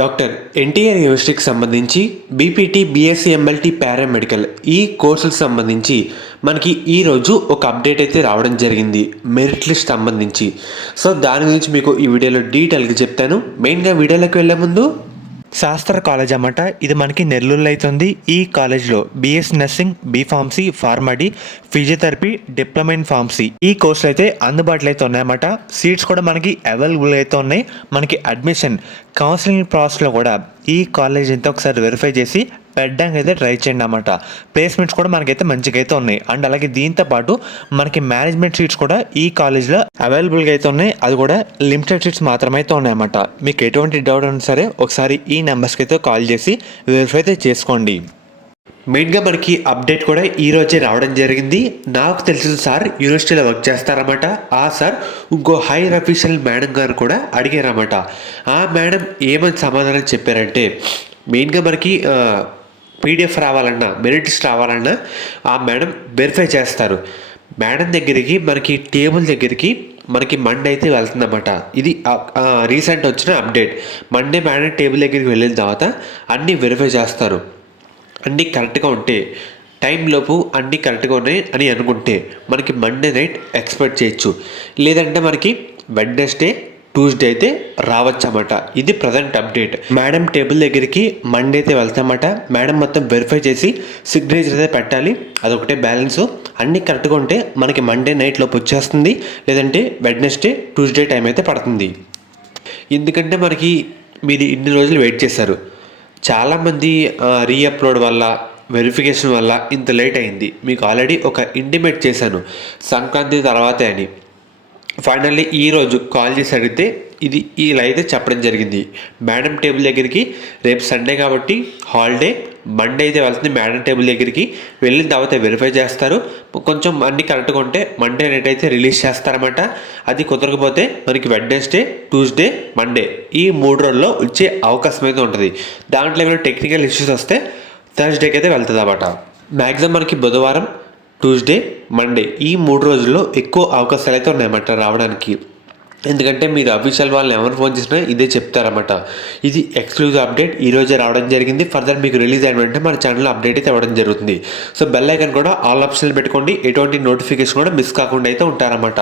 Doctor NTR యూనివర్సిటీకి సంబంధించి BPT, BSc, MLT, paramedical ఈ కోర్సులకు సంబంధించి మనకి ఈరోజు ఒక అప్డేట్ అయితే రావడం జరిగింది మెరిట్ లిస్ట్ సంబంధించి. సో దాని గురించి మీకు ఈ వీడియోలో డీటెయిల్గా చెప్తాను. మెయిన్గా వీడియోలోకి వెళ్ళే ముందు శాస్త్ర కాలేజ్ అన్నమాట. ఇది మనకి నెల్లూరులో అవుతుంది. ఈ కాలేజ్లో BS nursing, B Pharmacy, PharmD, physiotherapy, diploma in pharmacy ఈ కోర్సులు అయితే అందుబాటులో అయితే ఉన్నాయన్నమాట. సీట్స్ కూడా మనకి అవైలబుల్ అయితే ఉన్నాయి. మనకి అడ్మిషన్ కౌన్సిలింగ్ ప్రాసెస్లో కూడా ఈ కాలేజ్ అయితే ఒకసారి వెరిఫై చేసి పెట్టడానికి అయితే ట్రై చేయండి అన్నమాట. ప్లేస్మెంట్స్ కూడా మనకైతే మంచిగా అయితే ఉన్నాయి. అండ్ అలాగే దీంతో పాటు మనకి మేనేజ్మెంట్ సీట్స్ కూడా ఈ కాలేజ్లో అవైలబుల్గా అయితే ఉన్నాయి. అది కూడా లిమిటెడ్ సీట్స్ మాత్రమే అయితే ఉన్నాయన్నమాట. మీకు ఎటువంటి డౌట్ ఉన్నా సరే ఒకసారి ఈ నెంబర్స్కి అయితే కాల్ చేసి వెరిఫై అయితే చేసుకోండి. మెయిన్గా మనకి అప్డేట్ కూడా ఈరోజే రావడం జరిగింది. నాకు తెలిసిన సార్ యూనివర్సిటీలో వర్క్ చేస్తారన్నమాట. ఆ సార్ ఇంకో హైయర్ అఫీషియల్ మేడం గారు కూడా అడిగారన్నమాట. ఆ మేడం ఏమని సమాధానం చెప్పారంటే, మెయిన్గా మనకి పీడిఎఫ్ రావాలన్నా, మెరిట్ లిస్ట్ రావాలన్నా ఆ మేడం వెరిఫై చేస్తారు. మేడం దగ్గరికి మనకి టేబుల్ దగ్గరికి మనకి మండే అయితే వెళ్తుందన్నమాట. ఇది రీసెంట్ వచ్చిన అప్డేట్. మండే మేడం టేబుల్ దగ్గరికి వెళ్ళిన తర్వాత అన్నీ వెరిఫై చేస్తారు. అన్నీ కరెక్ట్గా ఉంటే, టైంలోపు అన్నీ కరెక్ట్గా ఉన్నాయి అని అనుకుంటే మనకి మండే నైట్ ఎక్స్పెక్ట్ చేయొచ్చు. లేదంటే మనకి వెడ్నెస్డే, ట్యూస్డే అయితే రావచ్చు అన్నమాట. ఇది ప్రజెంట్ అప్డేట్. మేడం టేబుల్ దగ్గరికి మండే అయితే వెళ్తామన్నమాట. మేడం మొత్తం వెరిఫై చేసి సిగ్నేచర్ అయితే పెట్టాలి. అదొకటే బ్యాలెన్స్. అన్నీ కరెక్ట్గా ఉంటే మనకి మండే నైట్ లోపు వచ్చేస్తుంది. లేదంటే వెడ్నెస్డే, ట్యూస్డే టైం అయితే పడుతుంది. ఎందుకంటే మనకి మీరు ఇన్ని రోజులు వెయిట్ చేశారు. చాలామంది రీఅప్లోడ్ వల్ల, వెరిఫికేషన్ వల్ల ఇంత లేట్ అయింది. మీకు ఆల్రెడీ ఒక ఇంటిమేట్ చేశాను సంక్రాంతి తర్వాతే అని. ఫైనల్లీ ఈరోజు కాల్ చేసి అడిగితే ఇది ఇలా అయితే చెప్పడం జరిగింది. మేడం టేబుల్ దగ్గరికి రేపు సండే కాబట్టి హాలిడే, మండే అయితే వెళ్తుంది. మేడం టేబుల్ దగ్గరికి వెళ్ళిన తర్వాత వెరిఫై చేస్తారు. కొంచెం అన్నీ కరెక్ట్గా ఉంటే మండే నైట్ అయితే రిలీజ్ చేస్తారన్నమాట. అది కుదరకపోతే మనకి వెడ్నెస్డే, ట్యూస్డే, మండే ఈ 3 రోజుల్లో వచ్చే అవకాశం అయితే ఉంటుంది. దాంట్లో ఏమైనా టెక్నికల్ ఇష్యూస్ వస్తే థర్స్డేకి అయితే వెళ్తుంది అన్నమాట. మ్యాక్సిమం మనకి బుధవారం, ట్యూస్డే, మండే ఈ 3 రోజుల్లో ఎక్కువ అవకాశాలు అయితే ఉన్నాయన్నమాట రావడానికి. ఎందుకంటే మీరు అఫీషియల్ వాళ్ళని ఎవరు ఫోన్ చేసినా ఇదే చెప్తారన్నమాట. ఇది ఎక్స్క్లూజివ్ అప్డేట్ ఈరోజే రావడం జరిగింది. ఫర్దర్ మీకు రిలీజ్ అయిన వెంటనే మన ఛానల్లో అప్డేట్ అయితే ఇవ్వడం జరుగుతుంది. సో బెల్ ఐకాన్ కూడా ఆల్ ఆప్షన్లు పెట్టుకోండి. ఎటువంటి నోటిఫికేషన్ కూడా మిస్ కాకుండా అయితే ఉంటారన్నమాట.